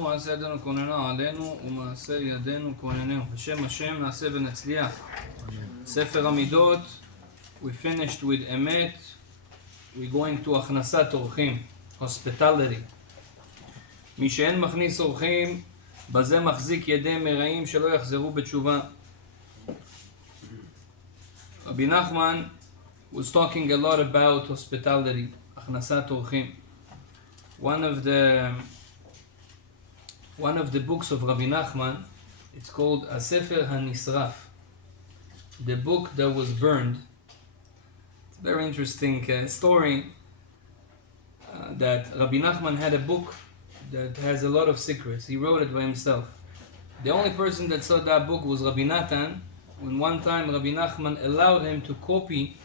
מעשה ידינו כוננו עלינו ומעשה ידינו כונננו. בשם השם נעשה ונצליח. ספר haMidot. We finished with אמת. We're going to הכנסת אורחים. Hospitality. מי שאין מכניס אורחים, בזה מחזיק ידי מרעים שלא יחזרו בתשובה. רבי נחמן was talking a lot about hospitality. הכנסת אורחים. One of the books of Rabbi Nachman, it's called Sefer haNisraf, the book that was burned. It's a very interesting story that Rabbi Nachman had a book that has a lot of secrets. He wrote it by himself. The only person that saw that book was Rabbi Natan, when one time Rabbi Nachman allowed him to copy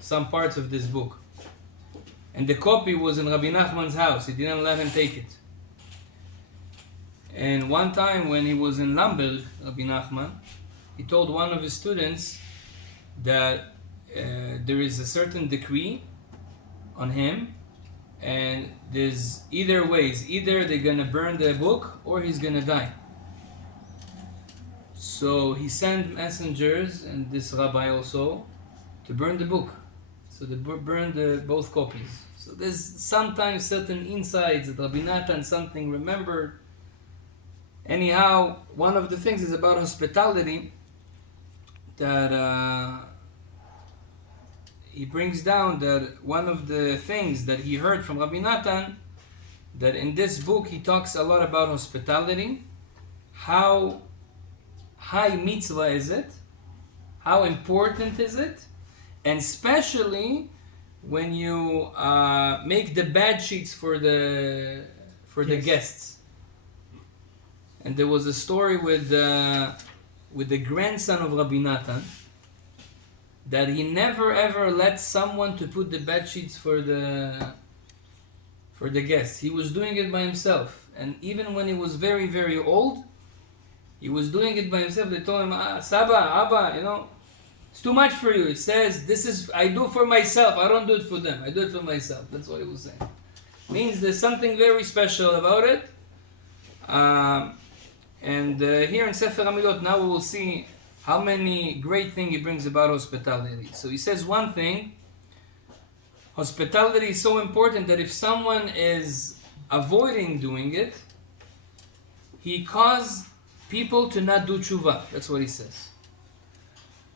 some parts of this book. And the copy was in Rabbi Nachman's house. He didn't let him take it. And one time when he was in Lamberg, Rabbi Nachman, he told one of his students that there is a certain decree on him, and there's either ways, either they're gonna burn the book or he's gonna die. So he sent messengers, and this rabbi also, to burn the book. So they burned both copies. So there's sometimes certain insights that Rabbi Natan something remembered. Anyhow, one of the things is about hospitality that he brings down that one of the things that he heard from Rabbi Natan, that in this book he talks a lot about hospitality, how high mitzvah is it, how important is it, and especially when you make the bed sheets for the guests. And there was a story with the grandson of Rabbi Natan, that he never ever let someone to put the bed sheets for the guests. He was doing it by himself, and even when he was very very old, he was doing it by himself. They told him, Saba, Abba, it's too much for you. It says this is I do for myself. I don't do it for them. I do it for myself. That's what he was saying. Means there's something very special about it. And here in Sefer haMidot, now we will see how many great things he brings about hospitality. So he says one thing, hospitality is so important that if someone is avoiding doing it, he causes people to not do tshuva. That's what he says.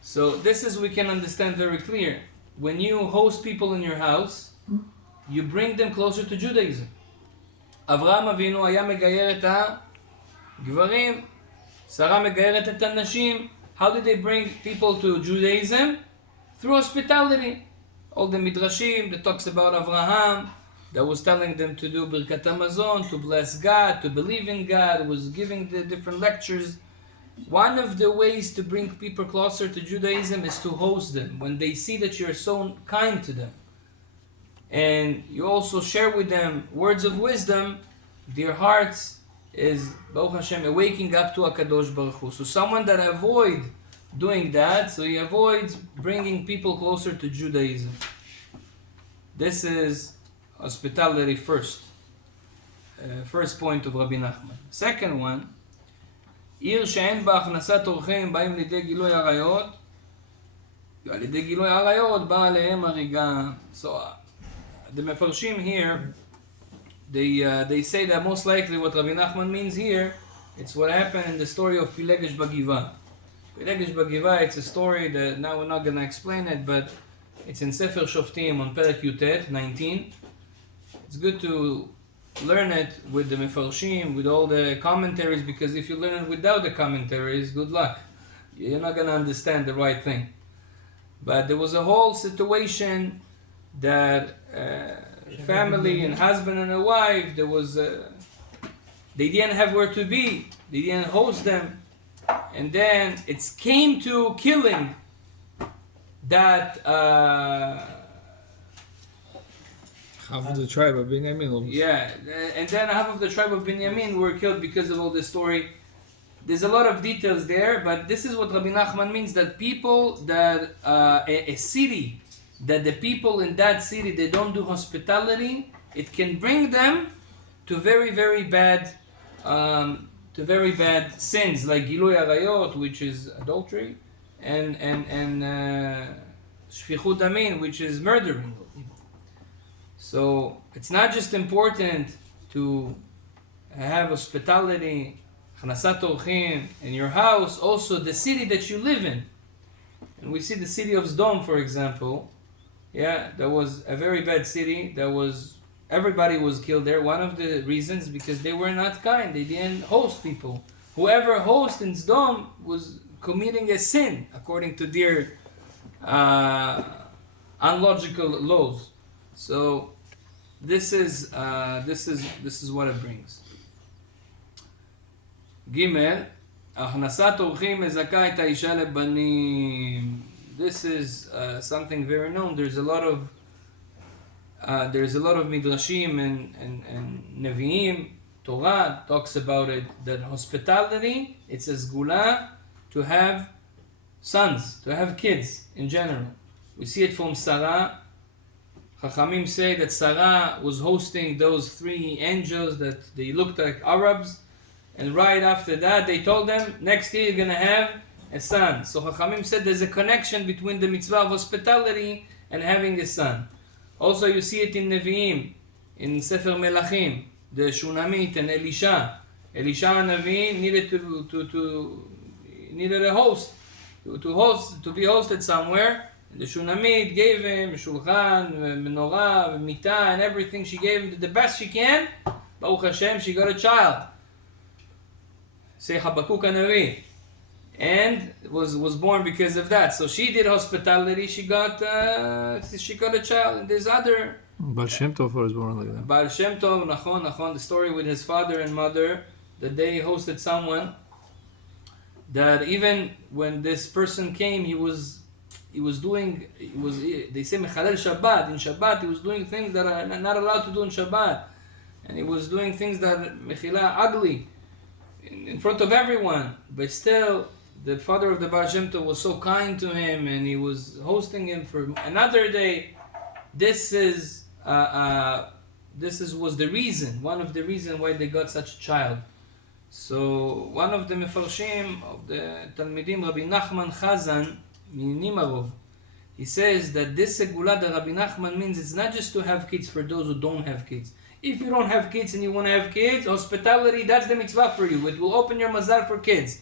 So this is, we can understand very clear. When you host people in your house, you bring them closer to Judaism. Avraham Avinu היה מגייר את הגברים, שרה מגיירת את הנשים. How did they bring people to Judaism? Through hospitality. All the midrashim that talks about Avraham, that was telling them to do Birkat HaMazon, to bless God, to believe in God, was giving the different lectures. One of the ways to bring people closer to Judaism is to host them. When they see that you're so kind to them, and you also share with them words of wisdom, their hearts is, Baruch Hashem, waking up to HaKadosh Baruch Hu. So someone that avoid doing that, so he avoids bringing people closer to Judaism. This is hospitality first. First point of Rabbi Nachman. Second one, עיר שאין בה הכנסת אורחים באים לידי גילוי עריות, ועל ידי גילוי עריות בא עליהם הריגה. So the מפרשים here, they say that most likely what Rabbi Nachman means here, it's what happened in the story of Pilegesh Bagiva. Pilegesh Bagiva, it's a story that now we're not going to explain it, but it's in Sefer Shoftim on Perek Yutet 19. It's good to learn it with the Mefarshim, with all the commentaries, because if you learn it without the commentaries, good luck. You're not going to understand the right thing. But there was a whole situation that family and husband and a wife, there was they didn't have where to be, they didn't host them, and then it came to killing that half of the tribe of Binyamin. Yeah, and then half of the tribe of Binyamin were killed because of all this story. There's a lot of details there, but this is what Rabbi Nachman means, that people that a city, that the people in that city, they don't do hospitality, it can bring them to very, very bad to very bad sins like Gilui Arayot, which is adultery, and Shfichut Damin, which is murdering. So it's not just important to have hospitality, Chanasat Orchim in your house, also the city that you live in. And we see the city of Sedom, for example. Yeah, that was a very bad city. Everybody was killed there. One of the reasons because they were not kind. They didn't host people. Whoever hosted in Sedom was committing a sin according to their unlogical laws. So this is what it brings. Gimel, Achnasat orchim mezaka et haisha lebanim. This is something very known. There's a lot of midrashim and neviim. Torah talks about it, that hospitality, it's a segula to have sons, to have kids in general. We see it from Sarah. Chachamim say that Sarah was hosting those 3 angels that they looked like Arabs, and right after that they told them, next year you're going to have a son. So Chachamim said there's a connection between the mitzvah of hospitality and having a son. Also you see it in Nevi'im, in Sefer Melachim, the Shunamit and Elisha. Elisha haNavi needed a host, to be hosted somewhere. The Shunamit gave him shulchan, menorah, mitah, and everything. She gave him the best she can. Baruch Hashem, she got a child. Say Habakkuk haNavi, and was born because of that. So she did hospitality. She got a child. And there's other. Baal Shem Tov was born like that. Baal Shem Tov, nachon. The story with his father and mother, that they hosted someone. That even when this person came, they say Mechalel Shabbat. In Shabbat, he was doing things that are not allowed to do in Shabbat. And he was doing things that Mechila ugly in front of everyone. But still, the father of the Baal Shem Tov was so kind to him, and he was hosting him for another day. This was the reason, one of the reasons why they got such a child. So one of the Mefarshim of the Talmidim, Rabbi Nachman Chazan, Nimarov, he says that this Segula that Rabbi Nachman means it's not just to have kids for those who don't have kids. If you don't have kids and you want to have kids, hospitality, that's the mitzvah for you. It will open your mazal for kids.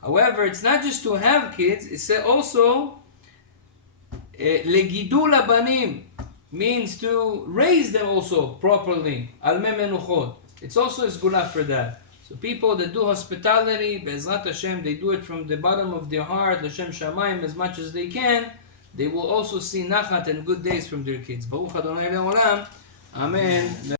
However, it's not just to have kids, it's also legidul habanim, means to raise them also properly. Al mei menuchot. It's also a segula for that. So people that do hospitality, Be'ezrat Hashem, they do it from the bottom of their heart, L'Shem Shamayim, as much as they can. They will also see nachat and good days from their kids. Baruch Adonai Le'olam. Amen.